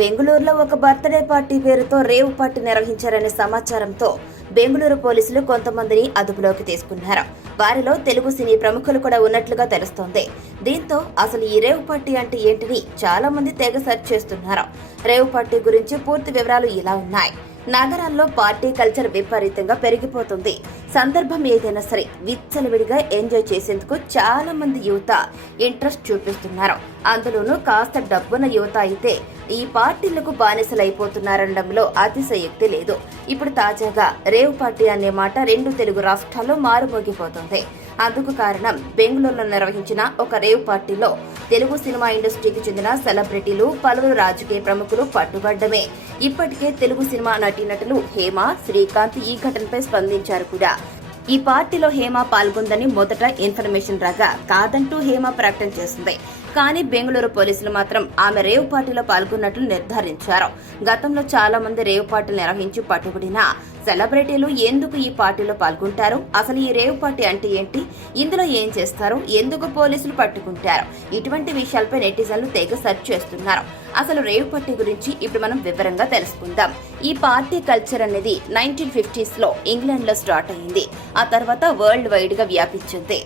బెంగళూరులో ఒక birthday party పేరుతో రేవ్ పార్టీ నిర్వహించారనే సమాచారంతో బెంగళూరు పోలీసులు కొంతమందిని అదుపులోకి తీసుకున్నారు. వారిలో తెలుగు సినీ ప్రముఖులు కూడా ఉన్నట్లుగా తెలుస్తోంది. దీంతో అసలు ఈ రేవ్ పార్టీ అంటే ఏంటిని చాలా మంది తెగ సెర్చ్ చేస్తున్నారు. రేవ్ పార్టీ గురించి పూర్తి వివరాలు ఇలా ఉన్నాయి. నగరాల్లో పార్టీ కల్చర్ విపరీతంగా పెరిగిపోతుంది. సందర్భం ఏదైనా సరే విచ్చలవిడిగా ఎంజాయ్ చేసేందుకు చాలా మంది యువత ఇంట్రెస్ట్ చూపిస్తున్నారు. అందులోనూ కాస్త డబ్బున్న యువత అయితే ఈ పార్టీలకు బానిసలైపోతున్నారనడంలో అతిశయోక్తి లేదు. ఇప్పుడు తాజాగా రేవ్ పార్టీ అనే మాట 2 తెలుగు రాష్ట్రాల్లో మారుమోగిపోతుంది. అందుకు కారణం బెంగళూరులో నిర్వహించిన ఒక రేవ్ పార్టీలో తెలుగు సినిమా ఇండస్ట్రీకి చెందిన సెలబ్రిటీలు, పలువురు రాజకీయ ప్రముఖులు పట్టుబడ్డమే. ఇప్పటికే తెలుగు సినిమా నటీనటులు హేమ, శ్రీకాంత్ ఈ ఘటనపై స్పందించారు కూడా. ఈ పార్టీలో హేమ పాల్గొందని మొదట ఇన్ఫర్మేషన్ రాగా కాదంటూ హేమ ప్రకటన చేసింది. కానీ బెంగళూరు పోలీసులు మాత్రం ఆమె రేవ్ పార్టీలో పాల్గొన్నట్లు నిర్ధారించారు. గతంలో చాలా మంది రేవ్ పార్టీలు నిర్వహించి పట్టుబడిన సెలబ్రిటీలు ఎందుకు ఈ పార్టీలో పాల్గొంటారు, అసలు ఈ రేవ్ పార్టీ అంటే ఏంటి, ఇందులో ఏం చేస్తారు, ఎందుకు పోలీసులు పట్టుకుంటారు, ఇటువంటి విషయాలపై నెటిజన్లు తెగ సెర్చ్ చేస్తున్నారు. అసలు రేవ్ పార్టీ గురించి ఇప్పుడు మనం వివరంగా తెలుసుకుందాం. ఈ పార్టీ కల్చర్ అనేది 1950s లో ఇంగ్లాండ్ లో స్టార్ట్ అయింది. ఆ తర్వాత వరల్డ్ వైడ్ గా వ్యాపించింది.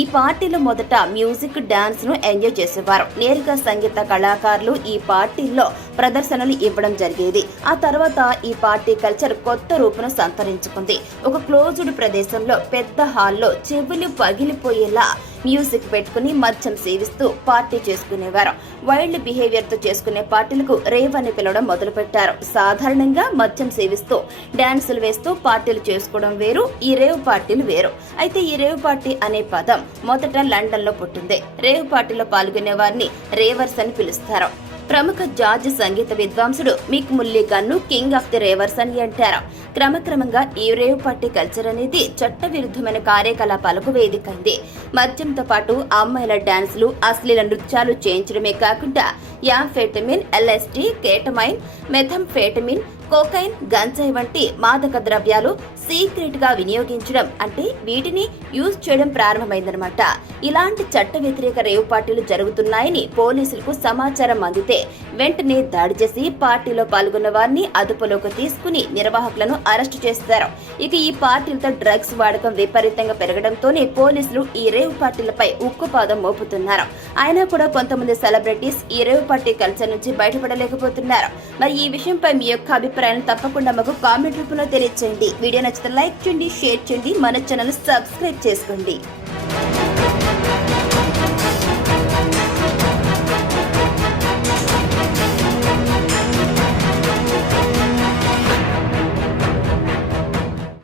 ఈ పార్టీలో మొదట మ్యూజిక్, డాన్స్ ను ఎంజాయ్ చేసేవారు. నేరుగా సంగీత కళాకారులు ఈ పార్టీల్లో ప్రదర్శనలు ఇవ్వడం జరిగేది. ఆ తర్వాత ఈ పార్టీ కల్చర్ కొత్త రూపును సంతరించుకుంది. ఒక క్లోజ్డ్ ప్రదేశంలో పెద్ద హాల్లో చెవులు పగిలిపోయేలా మ్యూజిక్ పెట్టుకుని మద్యం సేవిస్తూ పార్టీ చేసుకునేవారు. వైల్డ్ బిహేవియర్ తో చేసుకునే పార్టీలకు రేవ్ అని పిలవడం మొదలు పెట్టారు. సాధారణంగా మద్యం సేవిస్తూ డాన్సులు వేస్తూ పార్టీలు చేసుకోవడం వేరు, ఈ రేవ్ పార్టీలు వేరు. అయితే ఈ రేవ్ పార్టీ అనే పదం మొదట లండన్ లో పుట్టింది. రేవ్ పార్టీలో పాల్గొనే వారిని రేవర్స్ అని పిలుస్తారు. ప్రముఖ జార్జ్ సంగీత విద్వాంసుడు మిక్ ముల్లిగన్ను కింగ్ ఆఫ్ ది రేవర్స్ అని అంటారు. క్రమక్రమంగా ఈ రేవ్ పార్టీ కల్చర్ అనేది చట్ట విరుద్ధమైన కార్యకలాపాలకు వేదికైంది. మద్యంతో పాటు అమ్మాయిల డాన్సులు, అశ్లీల నృత్యాలు చేయించడమే కాకుండా యాంఫెటమిన్, ఎల్ఎస్డి, కేటమైన్, మెథంఫెటమిన్, కోకైన్, గంజాయి వంటి మాదక ద్రవ్యాలు సీక్రెట్ గా వినియోగించడం, అంటే వీటిని యూజ్ చేయడం ప్రారంభమైందనమాట. ఇలాంటి చట్ట వ్యతిరేక రేవ్ పార్టీలు జరుగుతున్నాయని పోలీసులకు సమాచారం అందితే వెంటనే దాడి చేసి పార్టీలో పాల్గొన్న వారిని అదుపులోకి తీసుకుని నిర్వాహకులను అరెస్టు చేస్తారు. ఇక ఈ పార్టీలతో డ్రగ్స్ వాడకం విపరీతంగా పెరగడంతోనే పోలీసులు ఈ రేవ్ పార్టీలపై ఉక్కుపాదం మోపుతున్నారు. అయినా కూడా కొంతమంది సెలబ్రిటీస్ ఈ రేవ్ పార్టీ కల్చర్ నుంచి బయటపడలేకపోతున్నారు. మరి ఈ విషయంపై మీ యొక్క అభిప్రాయాన్ని తప్పకుండా మాకు కామెంట్ రూపంలో తెలియజేయండి. వీడియో నచ్చితే లైక్ చేయండి, షేర్ చేయండి, మన ఛానల్ సబ్స్క్రైబ్ చేసుకోండి.